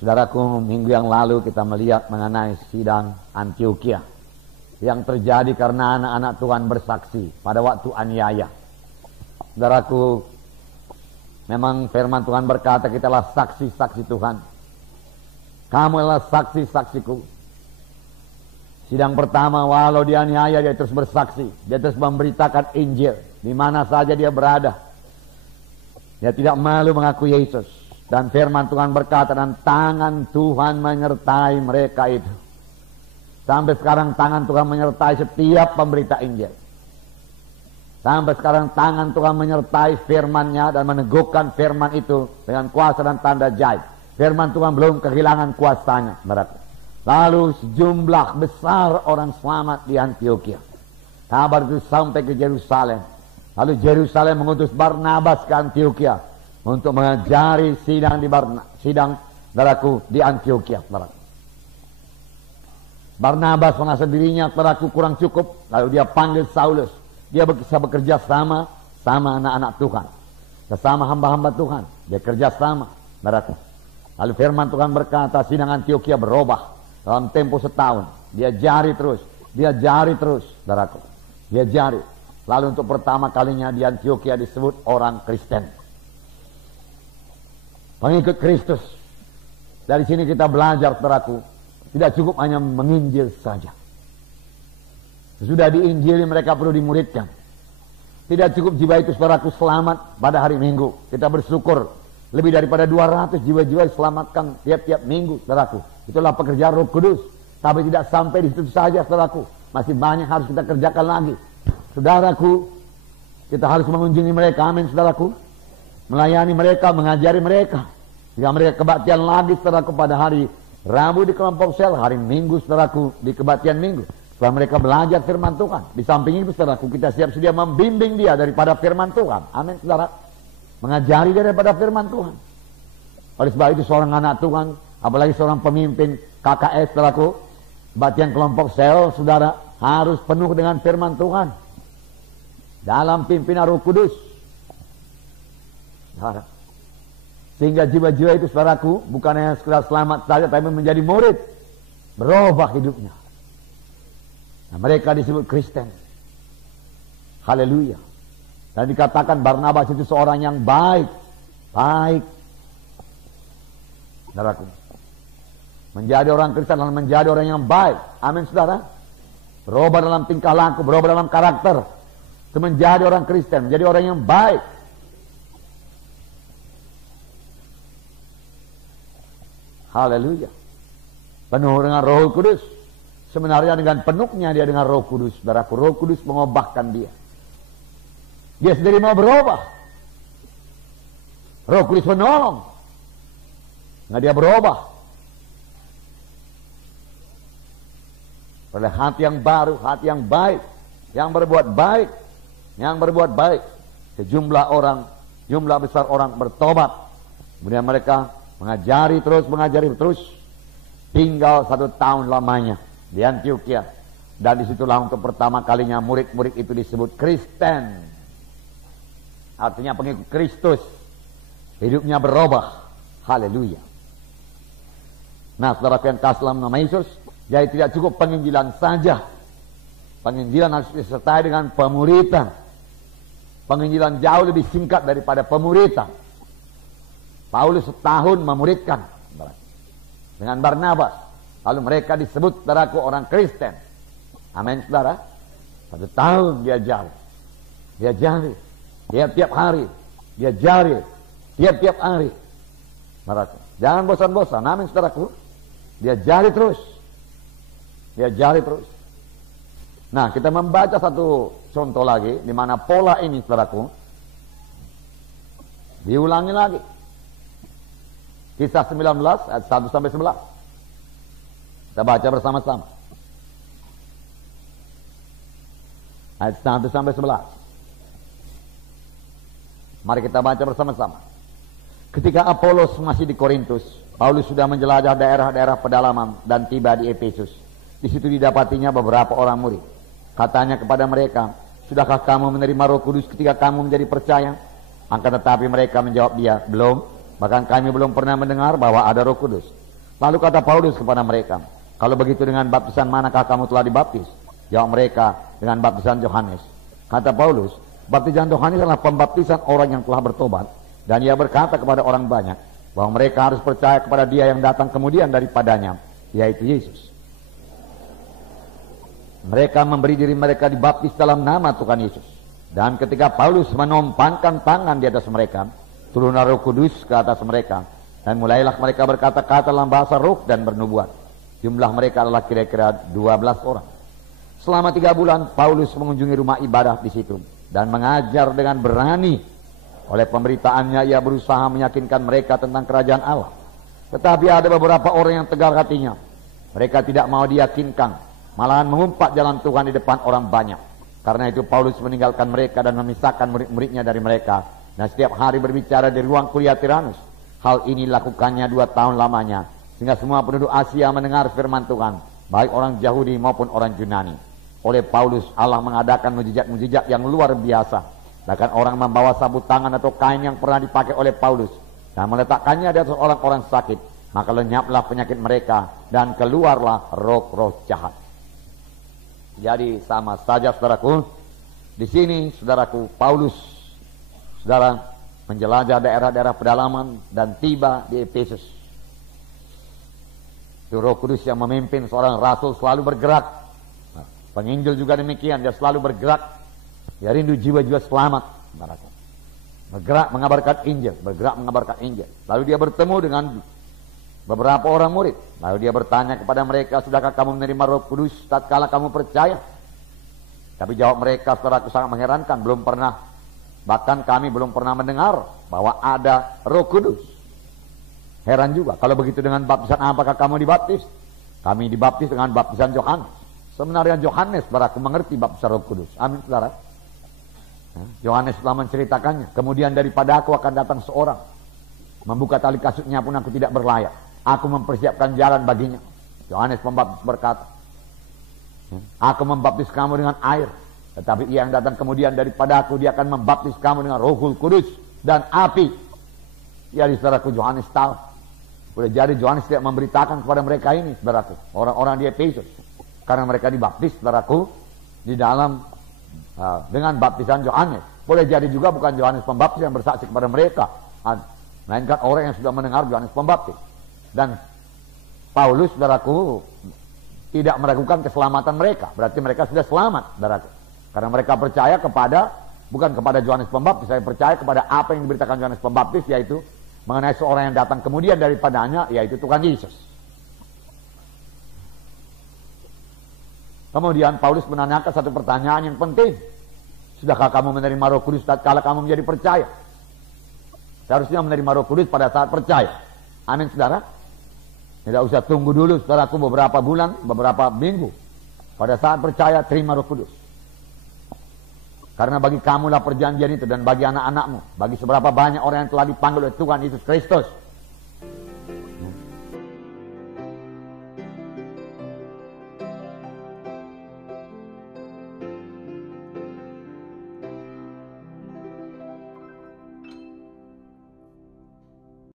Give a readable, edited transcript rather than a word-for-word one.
Saudaraku, minggu yang lalu kita melihat mengenai sidang Antioquia yang terjadi karena anak-anak Tuhan bersaksi pada waktu aniaya. Saudaraku, memang firman Tuhan berkata kita adalah saksi-saksi Tuhan. Kamu adalah saksi-saksiku. Sidang pertama, walau dianiaya dia terus bersaksi, dia terus memberitakan Injil di mana saja dia berada. Dia tidak malu mengaku Yesus. Dan firman Tuhan berkata, dan tangan Tuhan menyertai mereka itu. Sampai sekarang tangan Tuhan menyertai setiap pemberita Injil. Sampai sekarang tangan Tuhan menyertai firman-Nya dan meneguhkan firman itu dengan kuasa dan tanda ajaib. Firman Tuhan belum kehilangan kuasanya, saudaraku. Lalu sejumlah besar orang selamat di Antioquia. Kabar itu sampai ke Yerusalem. Lalu Yerusalem mengutus Barnabas ke Antioquia untuk mengajari sidang saudaraku di Antioquia, saudaraku. Barnabas merasa dirinya saudaraku kurang cukup, lalu dia panggil Saulus. Dia bisa bekerja sama anak-anak Tuhan, bersama hamba-hamba Tuhan. Dia kerja sama, saudaraku. Lalu firman Tuhan berkata, sidang Antioquia berubah dalam tempo setahun. Dia jari terus, saudaraku. Dia jari. Lalu untuk pertama kalinya di Antioquia disebut orang Kristen, pengikut Kristus. Dari sini kita belajar, saudaraku, tidak cukup hanya menginjil saja. Sesudah diinjili mereka perlu dimuridkan. Tidak cukup jiwa itu, saudaraku, selamat pada hari Minggu. Kita bersyukur lebih daripada 200 jiwa-jiwa diselamatkan tiap-tiap minggu, saudaraku. Itulah pekerjaan Roh Kudus. Tapi tidak sampai di situ saja, saudaraku. Masih banyak harus kita kerjakan lagi. Saudaraku, kita harus mengunjungi mereka, amin, saudaraku. Melayani mereka, mengajari mereka. Jika mereka kebaktian lagi, saudaraku, pada hari Rabu di kelompok sel, hari Minggu, saudaraku, di kebaktian Minggu. Setelah mereka belajar firman Tuhan. Di samping itu, saudaraku, kita siap sedia membimbing dia daripada firman Tuhan. Amin, saudara. Mengajari dia daripada firman Tuhan. Oleh sebab itu, seorang anak Tuhan, apalagi seorang pemimpin KKS, saudaraku, kebaktian kelompok sel, saudara, harus penuh dengan firman Tuhan. Dalam pimpinan Roh Kudus. Sehingga jiwa-jiwa itu, saudaraku, bukan hanya sekedar selamat saja, tapi menjadi murid. Berubah hidupnya. Nah, mereka disebut Kristen. Haleluya. Dan dikatakan Barnabas itu seorang yang baik. Baik. Saudaraku. Menjadi orang Kristen adalah menjadi orang yang baik. Amin, saudara. Berubah dalam tingkah laku, berubah dalam karakter. Itu menjadi orang Kristen, menjadi orang yang baik. Haleluya. Penuh dengan Roh Kudus. Sebenarnya dengan penuhnya dia dengan Roh Kudus, saudaraku. Roh Kudus mengubahkan dia. Dia sendiri mau berubah. Roh Kudus menolong. Nah, dia berubah. Oleh hati yang baru, hati yang baik, yang berbuat baik, yang berbuat baik. Sejumlah orang, jumlah besar orang bertobat. Kemudian mereka mengajari terus, tinggal 1 tahun lamanya di Antioquia. Dan disitulah untuk pertama kalinya murid-murid itu disebut Kristen. Artinya pengikut Kristus. Hidupnya berubah. Haleluya. Nah, saudara yang kasih dalam nama Yesus, jadi tidak cukup penginjilan saja. Penginjilan harus disertai dengan pemuritan. Penginjilan jauh lebih singkat daripada pemuritan. Paulus setahun memuridkan dengan Barnabas. Lalu mereka disebut, saudaraku, orang Kristen. Amin, saudara. 1 tahun dia jari. Dia jari. Tiap-tiap hari. Dia jari. Tiap-tiap hari. Saudaraku. Jangan bosan-bosan. Amin, saudaraku. Dia jari terus. Dia jari terus. Nah, kita membaca satu contoh lagi, di mana pola ini, saudaraku, diulangi lagi. Kisah 19 ayat 1-11. Kita baca bersama-sama. Ayat 1-11. Mari kita baca bersama-sama. Ketika Apolos masih di Korintus, Paulus sudah menjelajah daerah-daerah pedalaman dan tiba di Efesus. Di situ didapatinya beberapa orang murid. Katanya kepada mereka, sudahkah kamu menerima Roh Kudus ketika kamu menjadi percaya? Akan tetapi mereka menjawab dia, belum. Bahkan kami belum pernah mendengar bahwa ada Roh Kudus. Lalu kata Paulus kepada mereka, kalau begitu dengan baptisan manakah kamu telah dibaptis? Jawab mereka, dengan baptisan Yohanes. Kata Paulus, baptisan Yohanes adalah pembaptisan orang yang telah bertobat. Dan ia berkata kepada orang banyak, bahwa mereka harus percaya kepada dia yang datang kemudian daripadanya, yaitu Yesus. Mereka memberi diri mereka dibaptis dalam nama Tuhan Yesus. Dan ketika Paulus menompangkan tangan di atas mereka, turunlah Roh Kudus ke atas mereka. Dan mulailah mereka berkata-kata dalam bahasa roh dan bernubuat. Jumlah mereka adalah kira-kira 12 orang. Selama 3 bulan Paulus mengunjungi rumah ibadah di situ dan mengajar dengan berani. Oleh pemberitaannya ia berusaha meyakinkan mereka tentang kerajaan Allah. Tetapi ada beberapa orang yang tegar hatinya. Mereka tidak mau diyakinkan, malahan mengumpat jalan Tuhan di depan orang banyak. Karena itu Paulus meninggalkan mereka dan memisahkan murid-muridnya dari mereka. Dan setiap hari berbicara di ruang kuliah Tiranus. Hal ini lakukannya 2 tahun lamanya. Sehingga semua penduduk Asia mendengar firman Tuhan, baik orang Yahudi maupun orang Yunani. Oleh Paulus Allah mengadakan mujizat-mujizat yang luar biasa. Bahkan orang membawa sabut tangan atau kain yang pernah dipakai oleh Paulus dan meletakkannya di atas orang-orang sakit, maka lenyaplah penyakit mereka dan keluarlah roh-roh jahat. Jadi sama saja saudaraku, di sini saudaraku Paulus, saudara, menjelajah daerah-daerah pedalaman dan tiba di Efesus. Itu Roh Kudus yang memimpin, seorang rasul selalu bergerak. Nah, penginjil juga demikian, dia selalu bergerak. Dia rindu jiwa-jiwa selamat. Bergerak mengabarkan Injil, bergerak mengabarkan Injil. Lalu dia bertemu dengan beberapa orang murid. Lalu dia bertanya kepada mereka, sudahkah kamu menerima Roh Kudus tatkala kamu percaya? Tapi jawab mereka, saudaraku, sangat mengherankan, belum pernah, bahkan kami belum pernah mendengar bahwa ada Roh Kudus. Heran juga, kalau begitu dengan baptisan apakah kamu dibaptis? Kami dibaptis dengan baptisan Yohanes. Sebenarnya Yohanes, saudaraku, mengerti baptisan Roh Kudus. Amin, saudara. Yohanes telah menceritakannya. Kemudian daripada aku akan datang seorang, membuka tali kasutnya pun aku tidak berlayak. Aku mempersiapkan jalan baginya. Yohanes Pembaptis berkata, aku membaptis kamu dengan air, tetapi ia yang datang kemudian daripada aku, dia akan membaptis kamu dengan Rohul Kudus dan api. Ya, saudaraku, Yohanes tahu. Boleh jadi Yohanes tidak memberitakan kepada mereka ini, saudaraku, orang-orang di Efesus, karena mereka dibaptis, saudaraku, di dalam dengan baptisan Yohanes. Boleh jadi juga bukan Yohanes Pembaptis yang bersaksi kepada mereka, melainkan orang yang sudah mendengar Yohanes Pembaptis. Dan Paulus, saudaraku, tidak meragukan keselamatan mereka. Berarti mereka sudah selamat, saudaraku. Karena mereka percaya kepada, bukan kepada Yohanes Pembaptis, saya percaya kepada apa yang diberitakan Yohanes Pembaptis, yaitu mengenai seorang yang datang kemudian daripadanya, yaitu Tuhan Yesus. Kemudian Paulus menanyakan satu pertanyaan yang penting. Sudahkah kamu menerima Roh Kudus tatkala kamu menjadi percaya? Seharusnya menerima Roh Kudus pada saat percaya. Amin, saudara. Tidak usah tunggu dulu, saudaraku, beberapa bulan, beberapa minggu. Pada saat percaya, terima Roh Kudus. Karena bagi kamulah perjanjian itu, dan bagi anak-anakmu, bagi seberapa banyak orang yang telah dipanggil oleh Tuhan Yesus Kristus.